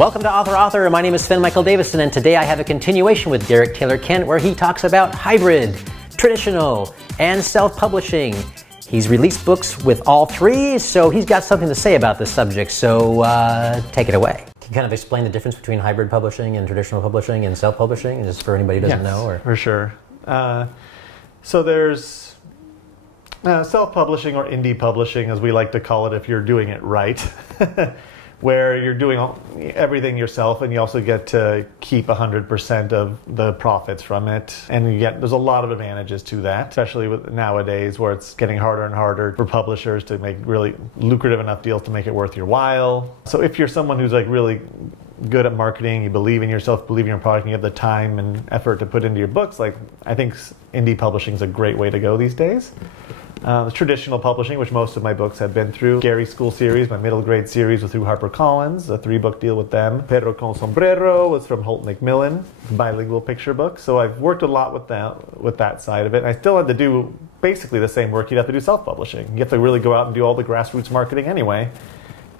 Welcome to Author. My name is Sven Michael Davison, and today I have a continuation with Derek Taylor Kent where he talks about hybrid, traditional, and self-publishing. He's released books with all three, so he's got something to say about this subject, so take it away. Can you kind of explain the difference between hybrid publishing and traditional publishing and self-publishing, just for anybody who doesn't know? Or? For sure. So there's self-publishing, or indie publishing, as we like to call it if you're doing it right, where you're doing everything yourself and you also get to keep 100% of the profits from it. And there's a lot of advantages to that, especially with nowadays where it's getting harder and harder for publishers to make really lucrative enough deals to make it worth your while. So if you're someone who's like really good at marketing, you believe in yourself, believe in your product, and you have the time and effort to put into your books, like I think indie publishing is a great way to go these days. Traditional publishing, which most of my books have been through. Gary School series, my middle grade series was through HarperCollins, a 3-book deal with them. Perro con Sombrero was from Holt Macmillan, bilingual picture book. So I've worked a lot with that side of it. And I still had to do basically the same work you'd have to do self-publishing. You have to really go out and do all the grassroots marketing anyway.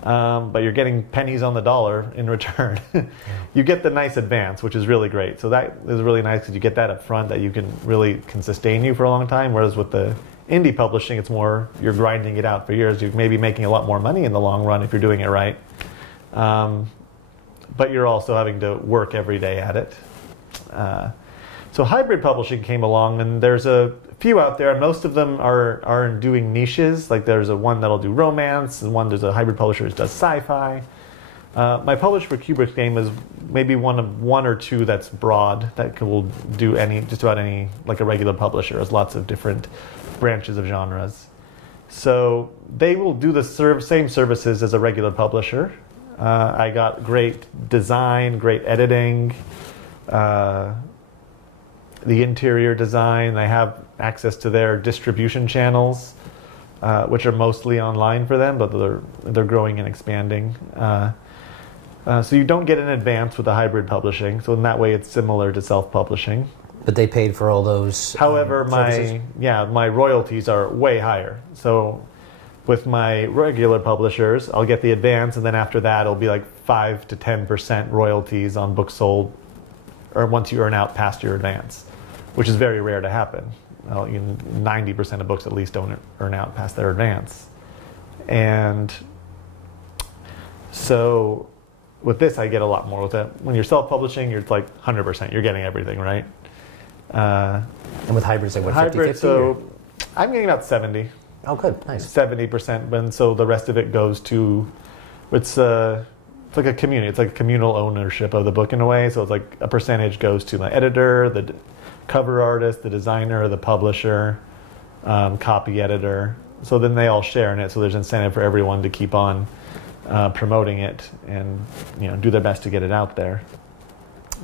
But you're getting pennies on the dollar in return. You get the nice advance, which is really great. So that is really nice because you get that up front that can sustain you for a long time. Whereas with the indie publishing, it's more you're grinding it out for years. You're maybe making a lot more money in the long run if you're doing it right. But you're also having to work every day at it. So hybrid publishing came along, and there's a few out there. Most of them are doing niches. Like there's one that'll do romance, and there's a hybrid publisher that does sci-fi. My publisher for Kubrick's game is maybe one or two that's broad, that will do just about any, like a regular publisher. There's lots of different branches of genres. So they will do the same services as a regular publisher. I got great design, great editing, the interior design. I have access to their distribution channels, which are mostly online for them, but they're growing and expanding. So you don't get an advance with the hybrid publishing. So in that way, it's similar to self-publishing. But they paid for all those. However, my royalties are way higher. So with my regular publishers, I'll get the advance, and then after that, it'll be like 5 to 10% royalties on books sold, or once you earn out past your advance, which is very rare to happen. 90% of books at least don't earn out past their advance. And so with this, I get a lot more with it. When you're self-publishing, you're like 100%. You're getting everything, right? And with hybrids, like what, 50-50? So I'm getting about 70. Oh, good, nice. 70%, and so the rest of it goes to, it's like a community. It's like communal ownership of the book in a way. So it's like a percentage goes to my editor, the cover artist, the designer, the publisher, copy editor. So then they all share in it. So there's incentive for everyone to keep on promoting it and do their best to get it out there.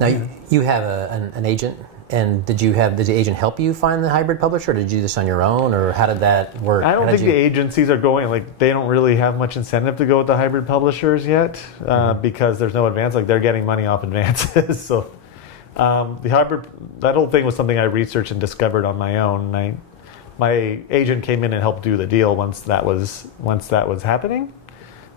Now you have an agent. And did the agent help you find the hybrid publisher, or did you do this on your own, or how did that work? I don't think the agencies are they don't really have much incentive to go with the hybrid publishers yet, because there's no advance. Like they're getting money off advances. So the hybrid, that whole thing was something I researched and discovered on my own. My agent came in and helped do the deal once that was happening.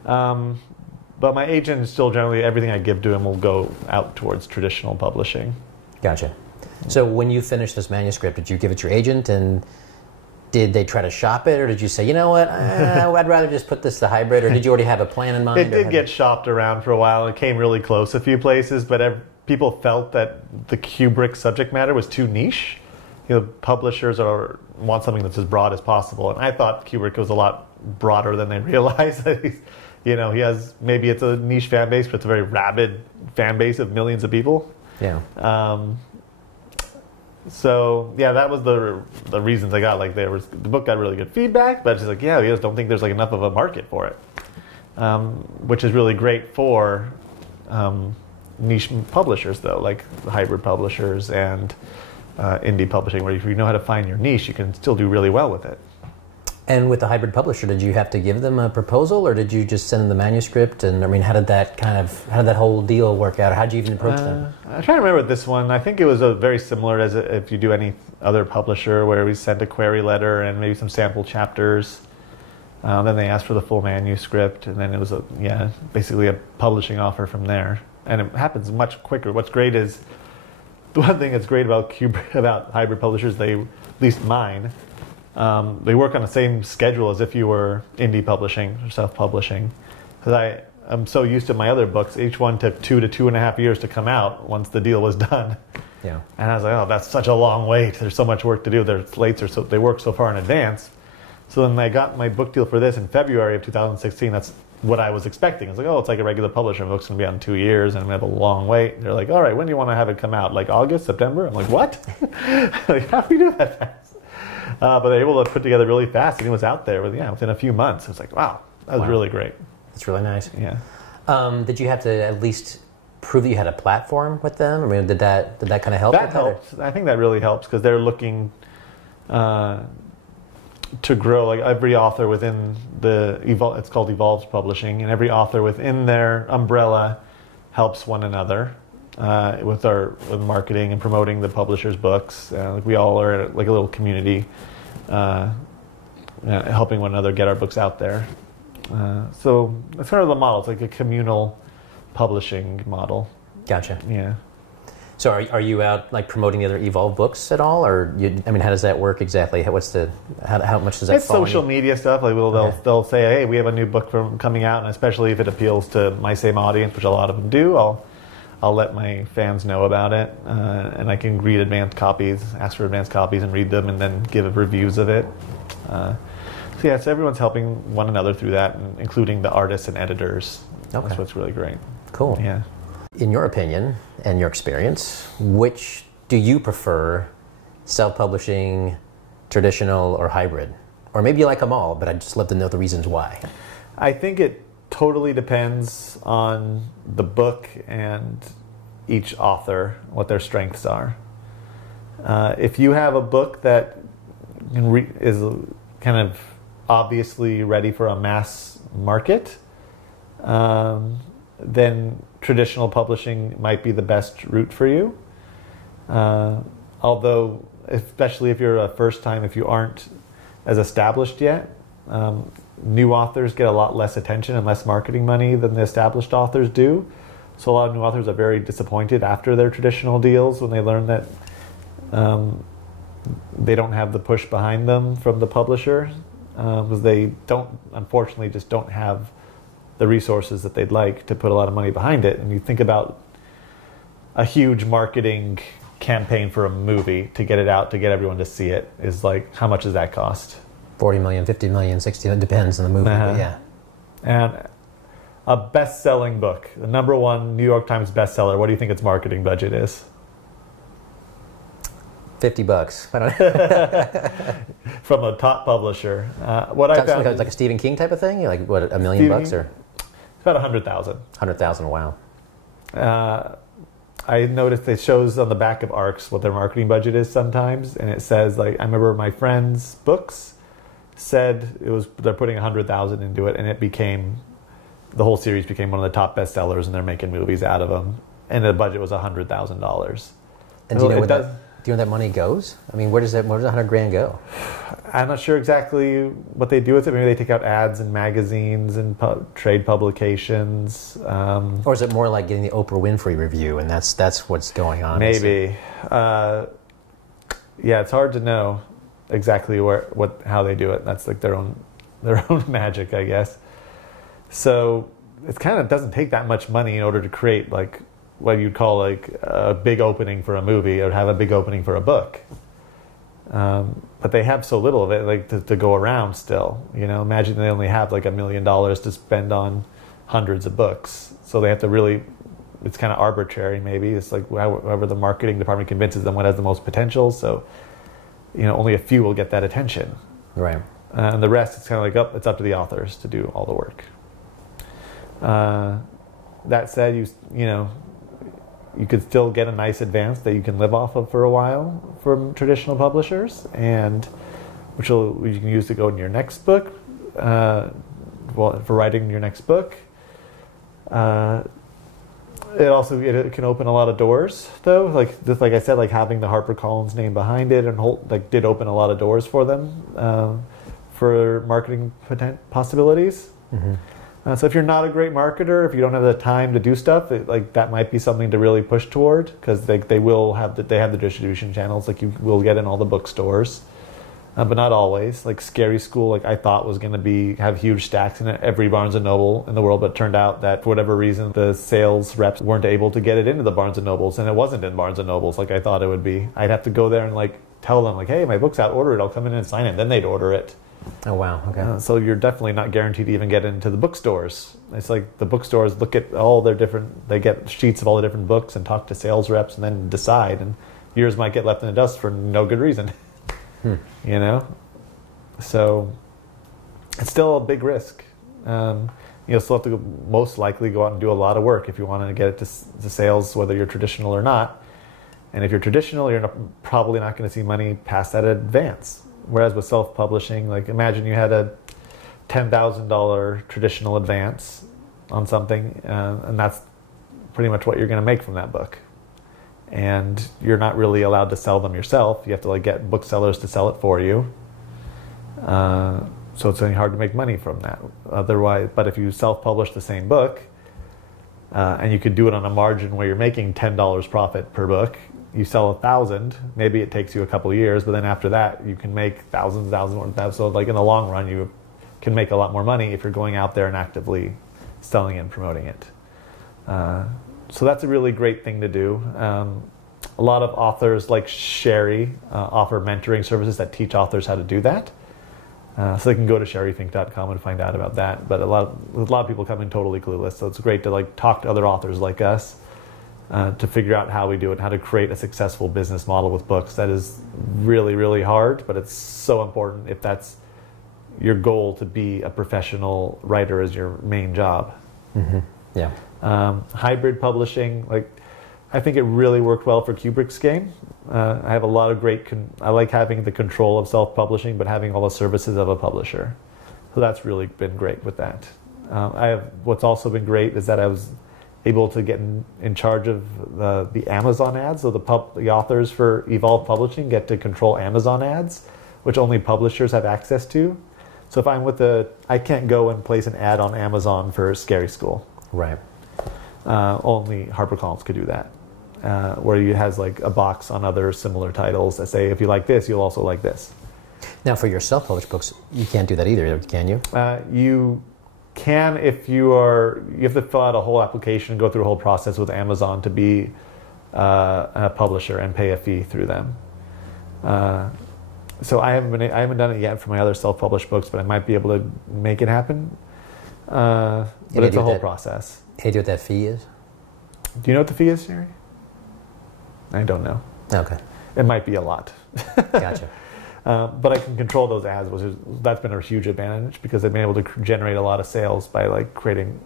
But my agent is still generally, everything I give to him will go out towards traditional publishing. Gotcha. So when you finished this manuscript, did you give it to your agent, and did they try to shop it, or did you say, you know what, I'd rather just put this to hybrid, or did you already have a plan in mind? It did get shopped around for a while. It came really close a few places, but people felt that the Kubrick subject matter was too niche. Publishers want something that's as broad as possible, and I thought Kubrick was a lot broader than they realized. He has, maybe it's a niche fan base, but it's a very rabid fan base of millions of people. Yeah. So yeah, that was the reasons I got. Like the book got really good feedback, but it's like, we just don't think there's like enough of a market for it, which is really great for niche publishers though, like hybrid publishers and indie publishing, where if you know how to find your niche, you can still do really well with it. And with the hybrid publisher, did you have to give them a proposal, or did you just send them the manuscript? And I mean, how did that whole deal work out? Or how did you even approach them? I'm trying to remember this one. I think it was very similar as if you do any other publisher, where we sent a query letter and maybe some sample chapters. Then they asked for the full manuscript, and then it was basically a publishing offer from there. And it happens much quicker. What's great is, the one thing that's great about hybrid publishers, at least mine, they work on the same schedule as if you were indie publishing or self-publishing. Because I'm so used to my other books, each one took 2 to 2.5 years to come out once the deal was done. Yeah. And I was like, oh, that's such a long wait. There's so much work to do. Their slates they work so far in advance. So then I got my book deal for this in February of 2016. That's what I was expecting. I was like, oh, it's like a regular publisher. My book's going to be on 2 years, and I'm going to have a long wait. They're like, all right, when do you want to have it come out? Like August, September? I'm like, what? Like, how do we do that fast? But they're able to put together really fast, and it was out there within a few months. It was like, wow, that was really great. That's really nice. Yeah. Did you have to at least prove that you had a platform with them? I mean, did that kind of help? That helps. I think that really helps because they're looking to grow. Like every author within it's called Evolved Publishing, and every author within their umbrella helps one another with marketing and promoting the publisher's books. We all are like a little community, helping one another get our books out there. So that's kind of the model. It's like a communal publishing model. Gotcha. Yeah. So are you out like promoting the other Evolve books at all, or how does that work exactly? How much does that? It's social media stuff. Like they'll say, hey, we have a new book coming out, and especially if it appeals to my same audience, which a lot of them do, I'll let my fans know about it, and I can read advanced copies, ask for advanced copies, and read them, and then give reviews of it. So everyone's helping one another through that, including the artists and editors. Okay. That's what's really great. Cool. Yeah. In your opinion and your experience, which do you prefer, self-publishing, traditional, or hybrid? Or maybe you like them all, but I'd just love to know the reasons why. I think it totally depends on the book and each author, what their strengths are. If you have a book that is kind of obviously ready for a mass market, then traditional publishing might be the best route for you. Although, especially if you're if you aren't as established yet, new authors get a lot less attention and less marketing money than the established authors do. So a lot of new authors are very disappointed after their traditional deals when they learn that they don't have the push behind them from the publisher, because they unfortunately just don't have the resources that they'd like to put a lot of money behind it. And you think about a huge marketing campaign for a movie to get it out, to get everyone to see it, is like, how much does that cost? 40 million, 50 million, 60 million, it depends on the movie, but yeah. And a best-selling book, the #1 New York Times bestseller, what do you think its marketing budget is? $50. I don't know. From a top publisher. What I found like a Stephen King type of thing? Like what, $1 million bucks or? It's about 100,000. 100,000. Wow. I noticed it shows on the back of ARCs what their marketing budget is sometimes, and it says, like, I remember my friend's books said they're putting 100,000 into it, and the whole series became one of the top bestsellers, and they're making movies out of them, and the budget was $100,000. And do you know where that money goes? I mean, where does $100,000 go? I'm not sure exactly what they do with it. Maybe they take out ads in magazines and trade publications. Or is it more like getting the Oprah Winfrey review, and that's what's going on? Maybe. It's hard to know exactly how they do it. That's like their own magic, I guess. So it kind of doesn't take that much money in order to create like what you'd call like a big opening for a movie or have a big opening for a book. But they have so little of it, like to go around still. Imagine they only have like $1 million to spend on hundreds of books. So they have to really, it's kind of arbitrary maybe. It's like however the marketing department convinces them what has the most potential. So, only a few will get that attention. Right. And the rest, it's kind of like, it's up to the authors to do all the work. That said, you could still get a nice advance that you can live off of for a while from traditional publishers, and which you can use to go in your next book, for writing your next book. It can open a lot of doors, though. Like I said, like having the HarperCollins name behind it did open a lot of doors for them, for marketing possibilities. So if you're not a great marketer, if you don't have the time to do stuff, like that might be something to really push toward, because they will have they have the distribution channels. Like you will get in all the bookstores, but not always. Like Scary School, like I thought was going to have huge stacks in it, every Barnes and Noble in the world, but it turned out that for whatever reason the sales reps weren't able to get it into the Barnes and Nobles, and it wasn't in Barnes and Nobles like I thought it would be. I'd have to go there and like tell them like, hey, my book's out, order it. I'll come in and sign it. Then they'd order it. Oh, wow. Okay. So you're definitely not guaranteed to even get into the bookstores. It's like the bookstores look at all their they get sheets of all the different books and talk to sales reps and then decide. And yours might get left in the dust for no good reason. You know? So it's still a big risk. You'll still have to most likely go out and do a lot of work if you want to get it to sales, whether you're traditional or not. And if you're traditional, you're probably not going to see money past that advance. Whereas with self-publishing, like imagine you had a $10,000 traditional advance on something, and that's pretty much what you're going to make from that book. And you're not really allowed to sell them yourself. You have to like get booksellers to sell it for you. So it's really hard to make money from that. Otherwise, but if you self-publish the same book, and you could do it on a margin where you're making $10 profit per book, you sell 1,000, maybe it takes you a couple of years, but then after that you can make thousands. So like in the long run you can make a lot more money if you're going out there and actively selling and promoting it. So that's a really great thing to do. A lot of authors like Sherry offer mentoring services that teach authors how to do that. So they can go to sherryfink.com and find out about that. But a lot of people come in totally clueless, so it's great to like talk to other authors like us to figure out how we do it, how to create a successful business model with books. That is really, really hard, but it's so important if that's your goal, to be a professional writer as your main job. Yeah. Hybrid publishing, like I think it really worked well for Kubrick's game. I have a lot of I like having the control of self-publishing, but having all the services of a publisher. So that's really been great with that. What's also been great is that I was able to get in charge of the Amazon ads. So the authors for Evolve Publishing get to control Amazon ads, which only publishers have access to. So if I'm I can't go and place an ad on Amazon for Scary School. Right. Only HarperCollins could do that. Where it has like a box on other similar titles that say, if you like this, you'll also like this. Now, for your self-published books, you can't do that either, can you? You can if you have to fill out a whole application, go through a whole process with Amazon to be a publisher and pay a fee through them. So I haven't done it yet for my other self-published books, but I might be able to make it happen. But it's a whole process. Any idea what that fee is? Do you know what the fee is, Sherry? I don't know. Okay. It might be a lot. Gotcha. But I can control those ads, that's been a huge advantage, because I've been able to generate a lot of sales by like creating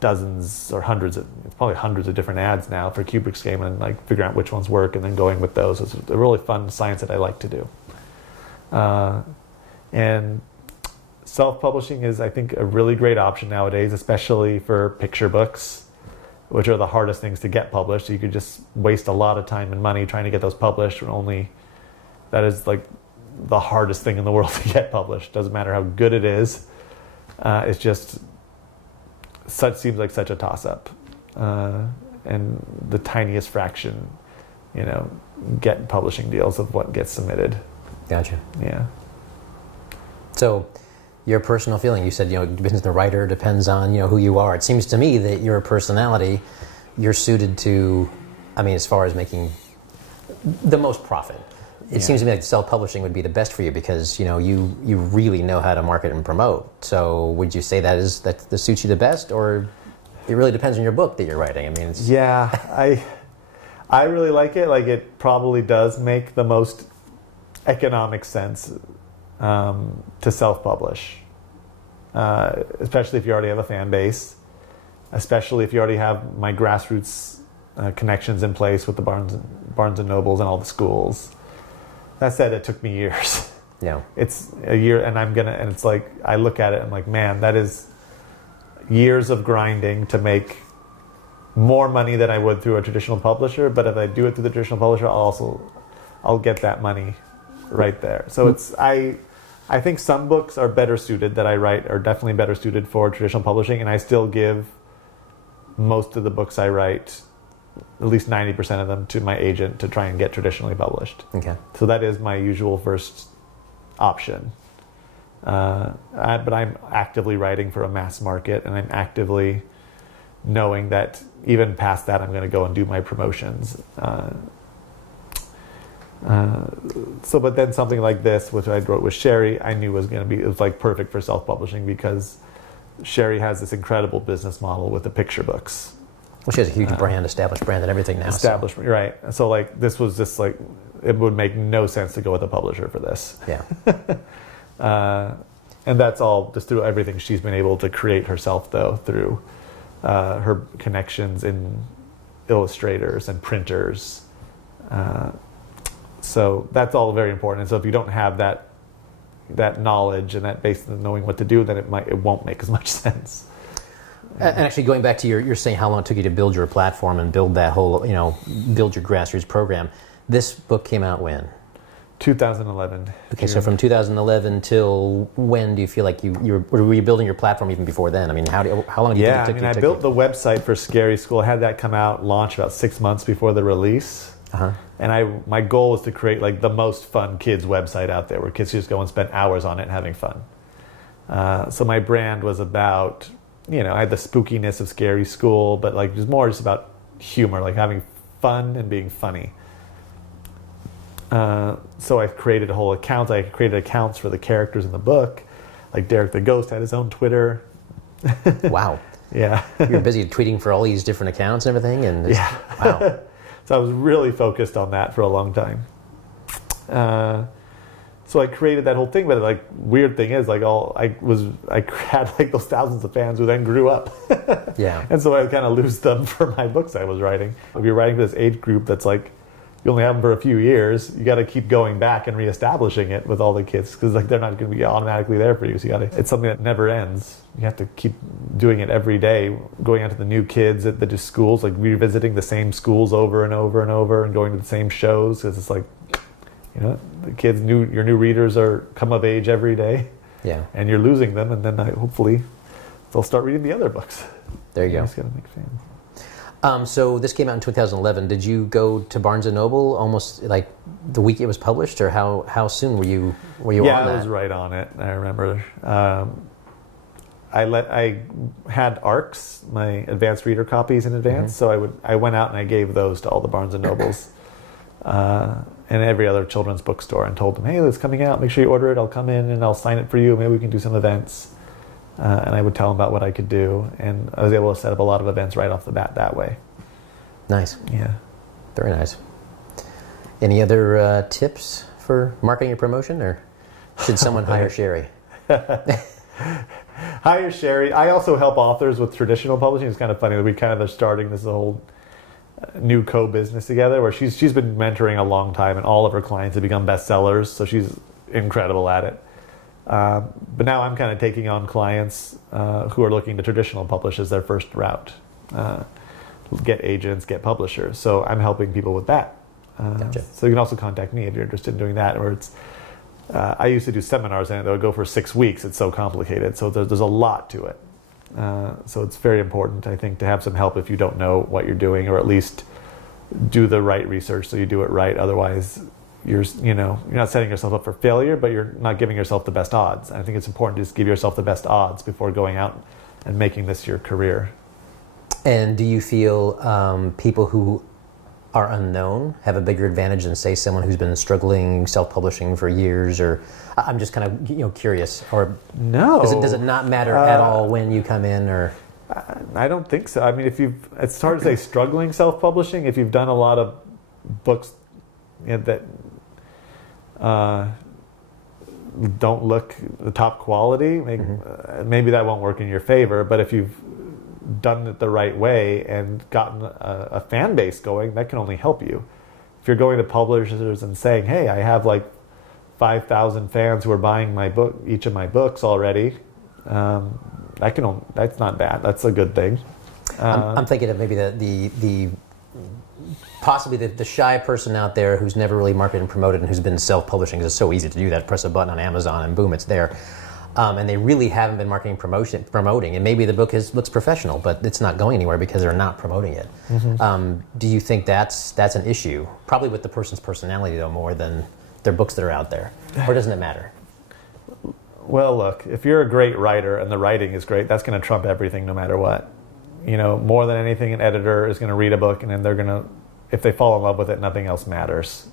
dozens or probably hundreds of different ads now for Kubrick's game, and like figuring out which ones work and then going with those. It's a really fun science that I like to do. And self-publishing is, I think, a really great option nowadays, especially for picture books, which are the hardest things to get published. So you could just waste a lot of time and money trying to get those published, when that is like the hardest thing in the world to get published. Doesn't matter how good it is. It's just seems like such a toss-up. And the tiniest fraction, get publishing deals of what gets submitted. Gotcha. Yeah. So your personal feeling, you said, business of the writer depends on, who you are. It seems to me that your personality, you're suited to, as far as making the most profit. It seems to me like self-publishing would be the best for you, because, you really know how to market and promote. So would you say that suits you the best, or it really depends on your book that you're writing? Yeah, I really like it. Like, it probably does make the most economic sense to self-publish, especially if you already have a fan base, especially if you already have my grassroots connections in place with the Barnes and Nobles and all the schools. That said, it took me years. Yeah, it's a year, and it's like, I look at it, I'm like, man, that is years of grinding to make more money than I would through a traditional publisher. But if I do it through the traditional publisher, I'll get that money right there. So I I think some books are better suited that I write are definitely better suited for traditional publishing, and I still give most of the books I write, at least 90% of them, to my agent to try and get traditionally published. Okay. So that is my usual first option. But I'm actively writing for a mass market, and I'm actively knowing that even past that, I'm going to go and do my promotions. But then something like this, which I wrote with Sherry, I knew was going to be, it was like perfect for self-publishing because Sherry has this incredible business model with the picture books. Well, she has a huge brand, established brand and everything now. Establishment, right. So like this was just like, it would make no sense to go with a publisher for this. Yeah. And that's all just through everything she's been able to create herself, though, through her connections in illustrators and printers. So that's all very important. And so if you don't have that knowledge and that base of knowing what to do, then it won't make as much sense. And actually, going back to you're saying how long it took you to build your platform and build that whole, build your grassroots program. This book came out when? 2011. Okay, so from 2011 till when do you feel like were you building your platform even before then? I mean, how long did it take you? I built the website for Scary School. I had that come out, launch about 6 months before the release. Uh-huh. And my goal was to create like the most fun kids website out there where kids just go and spend hours on it and having fun. So my brand was about, I had the spookiness of Scary School, but like just about humor, like having fun and being funny. So I created a whole account. I created accounts for the characters in the book. Like Derek the Ghost had his own Twitter. Wow. Yeah. You were busy tweeting for all these different accounts and everything? And yeah. Wow. So I was really focused on that for a long time. So I created that whole thing, but like weird thing is like I had like those thousands of fans who then grew up. Yeah. And so I kind of lose them for my books I was writing. If you're writing for this age group that's like, you only have them for a few years, you got to keep going back and reestablishing it with all the kids because like they're not going to be automatically there for you. So it's something that never ends. You have to keep doing it every day, going out to the new kids at the schools, like revisiting the same schools over and over and over and going to the same shows because it's like, the kids, your new readers come of age every day. Yeah. And you're losing them, and then hopefully they'll start reading the other books. There you go. Just got to make fans. So this came out in 2011. Did you go to Barnes & Noble almost like the week it was published, or how soon were you on that? Yeah, I was right on it. I remember. I had ARCs, my advanced reader copies in advance, so I went out and I gave those to all the Barnes & Nobles and every other children's bookstore and told them, hey, it's coming out. Make sure you order it. I'll come in and I'll sign it for you. Maybe we can do some events. And I would tell them about what I could do, and I was able to set up a lot of events right off the bat that way. Nice. Yeah. Very nice. Any other tips for marketing or promotion, or should someone hire Sherry? Hire Sherry. I also help authors with traditional publishing. It's kind of funny that we kind of are starting this whole new co-business together where she's been mentoring a long time, and all of her clients have become bestsellers, so she's incredible at it. But now I'm kind of taking on clients who are looking to traditional publish as their first route. Get agents, get publishers. So I'm helping people with that. Gotcha. So you can also contact me if you're interested in doing that. Or I used to do seminars and they would go for 6 weeks. It's so complicated. So there's a lot to it. So it's very important, I think, to have some help if you don't know what you're doing, or at least do the right research so you do it right. Otherwise, you're not setting yourself up for failure, but you're not giving yourself the best odds. I think it's important to just give yourself the best odds before going out and making this your career. And do you feel people who are unknown have a bigger advantage than, say, someone who's been struggling self-publishing for years? Or I'm just kind of curious. Or no, does it not matter at all when you come in? Or I don't think so. I mean, it's hard to say struggling self-publishing if you've done a lot of books that don't look the top quality. Maybe that won't work in your favor. But if you've done it the right way and gotten a fan base going, that can only help you. If you're going to publishers and saying, hey, I have like 5,000 fans who are buying each of my books already, that's not bad. That's a good thing. I'm thinking of maybe possibly the shy person out there who's never really marketed and promoted and who's been self-publishing, because it's so easy to do that. Press a button on Amazon and boom, it's there. And they really haven't been marketing, promoting. And maybe the book looks professional, but it's not going anywhere because they're not promoting it. Do you think that's an issue? Probably with the person's personality, though, more than their books that are out there. Or doesn't it matter? Well, look, if you're a great writer and the writing is great, that's going to trump everything no matter what. You know, more than anything, an editor is going to read a book and then they're going to, if they fall in love with it, nothing else matters.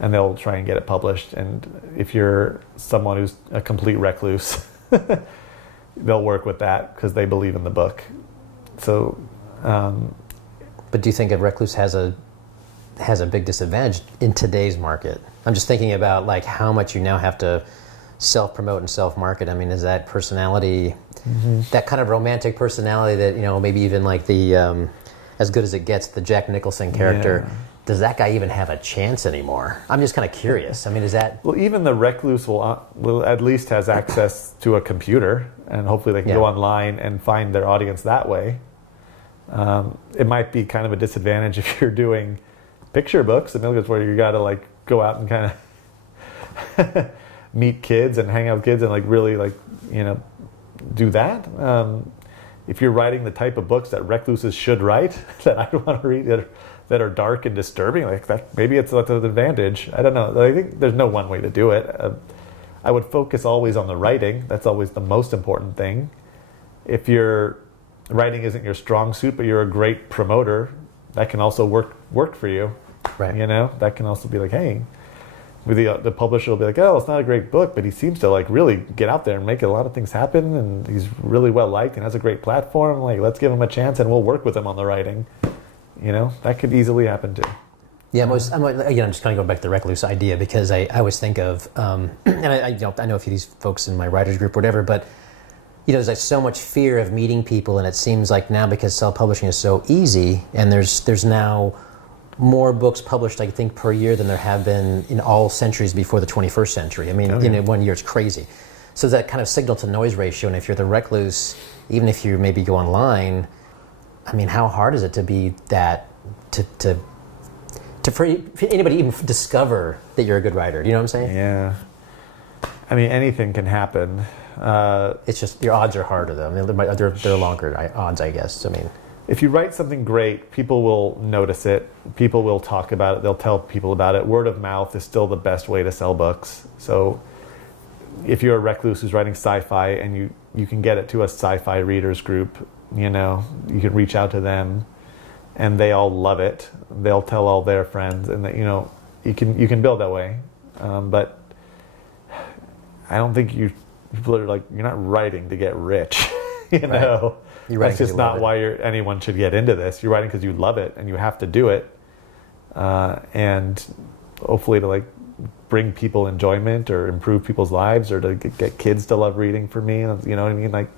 And they'll try and get it published. And if you're someone who's a complete recluse, they'll work with that because they believe in the book. So, but do you think a recluse has a big disadvantage in today's market? I'm just thinking about like how much you now have to self-promote and self-market. I mean, is that personality, that kind of romantic personality that, you know, maybe even like the As Good as It Gets, the Jack Nicholson character. Yeah. Does that guy even have a chance anymore? I'm just kind of curious. I mean, is that... Well, even the recluse will at least has access to a computer, and hopefully they can go online and find their audience that way. It might be kind of a disadvantage if you're doing picture books, and it's where you got to like go out and kind of meet kids and hang out with kids and like really like, you know, do that. If you're writing the type of books that recluses should write, that I want to read, that are dark and disturbing, like that, maybe it's an advantage. I don't know. I think there's no one way to do it. I would focus always on the writing. That's always the most important thing. If your writing isn't your strong suit, but you're a great promoter, that can also work for you. Right. You know, that can also be like, hey, the publisher will be like, oh, it's not a great book, but he seems to like really get out there and make a lot of things happen, and he's really well liked and has a great platform. Like, let's give him a chance, and we'll work with him on the writing. You know, that could easily happen too. Yeah, I'm just kind of going back to the recluse idea because I always think of, and I know a few of these folks in my writers group or whatever, but you know, there's like so much fear of meeting people, and it seems like now because self-publishing is so easy, and there's now more books published, I think, per year than there have been in all centuries before the 21st century. I mean, in 1 year, it's crazy. So that kind of signal-to-noise ratio, and if you're the recluse, even if you maybe go online, I mean, how hard is it to be that, for anybody even discover that you're a good writer? Do you know what I'm saying? Yeah. I mean, anything can happen. It's just, your odds are harder, though. I mean, they're longer odds, I guess. I mean, if you write something great, people will notice it. People will talk about it. They'll tell people about it. Word of mouth is still the best way to sell books. So if you're a recluse who's writing sci-fi and you can get it to a sci-fi readers group, you know, you can reach out to them and they all love it. They'll tell all their friends, and that, you know, you can build that way. But I don't think people are like, you're not writing to get rich. You know, that's just not why anyone should get into this. You're writing because you love it and you have to do it, and hopefully to like bring people enjoyment or improve people's lives or to get kids to love reading. For me, you know what I mean? Like,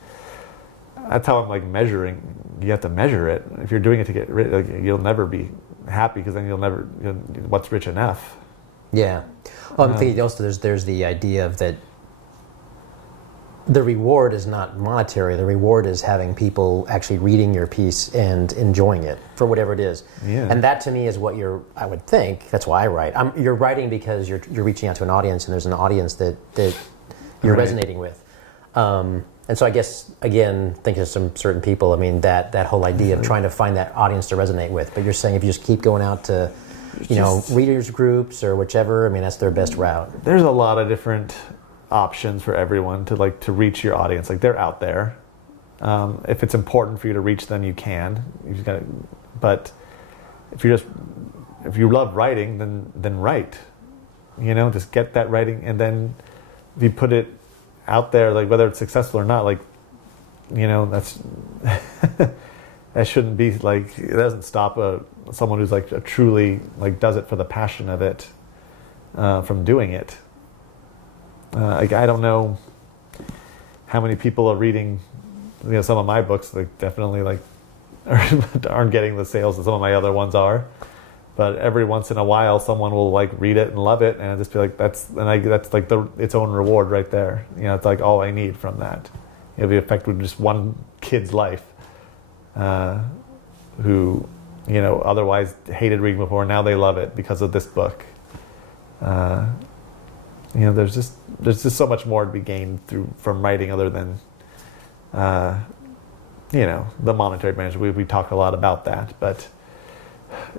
that's how I'm like measuring. You have to measure it. If you're doing it to get rich, like, you'll never be happy, because then what's rich enough? Yeah. Well, I'm thinking also there's the idea of that the reward is not monetary. The reward is having people actually reading your piece and enjoying it for whatever it is. Yeah. And that to me is what I would think, that's why I write. You're writing because you're reaching out to an audience, and there's an audience that you're resonating with. And so I guess, again, thinking of some certain people, I mean, that whole idea of trying to find that audience to resonate with. But you're saying if you just keep going out to, readers groups or whichever, I mean, that's their best route. There's a lot of different options for everyone to reach your audience. Like, they're out there. If it's important for you to reach them, you can. But if you love writing, then write. You know, just get that writing, and then if you put it out there, like whether it's successful or not, like, you know, that's that shouldn't be like, it doesn't stop someone who's like truly like does it for the passion of it from doing it. Like, I don't know how many people are reading, you know, some of my books. Like, definitely like aren't getting the sales that some of my other ones are. But every once in a while, someone will like read it and love it, and I just be like, that's like its own reward right there. You know, it's like all I need from that. It'll be affected with just one kid's life, who you know, otherwise hated reading before. Now they love it because of this book. You know, there's just so much more to be gained from writing other than, you know, the monetary advantage. We talk a lot about that, but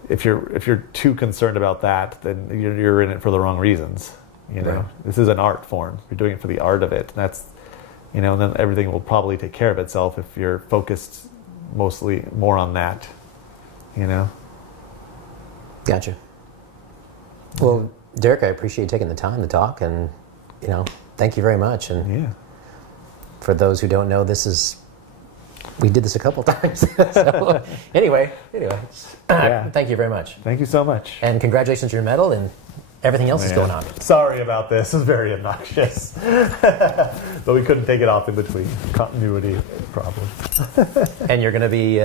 if you're too concerned about that, then you're in it for the wrong reasons. You know, Right. This is an art form. You're doing it for the art of it. And that's, you know, and then everything will probably take care of itself if you're focused mostly more on that. You know. Gotcha. Well, Derek, I appreciate you taking the time to talk, and, you know, thank you very much. And Yeah. for those who don't know, we did this a couple times. So, anyway, Yeah. thank you very much. Thank you so much. And congratulations on your medal and everything else that's going on. Sorry about this. It's very obnoxious. But we couldn't take it off in between. Continuity problems. And you're going to be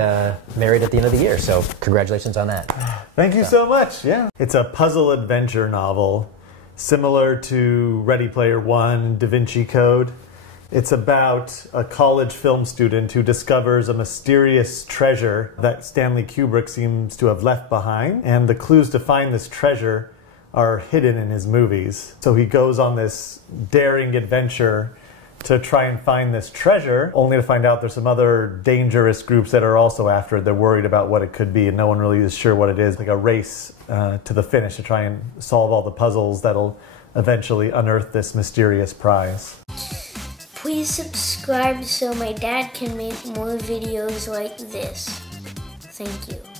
married at the end of the year, so congratulations on that. Thank you so much. Yeah. It's a puzzle adventure novel similar to Ready Player One, Da Vinci Code. It's about a college film student who discovers a mysterious treasure that Stanley Kubrick seems to have left behind. And the clues to find this treasure are hidden in his movies. So he goes on this daring adventure to try and find this treasure, only to find out there's some other dangerous groups that are also after it. They're worried about what it could be, and no one really is sure what it is. Like a race to the finish to try and solve all the puzzles that'll eventually unearth this mysterious prize. Please subscribe so my dad can make more videos like this. Thank you.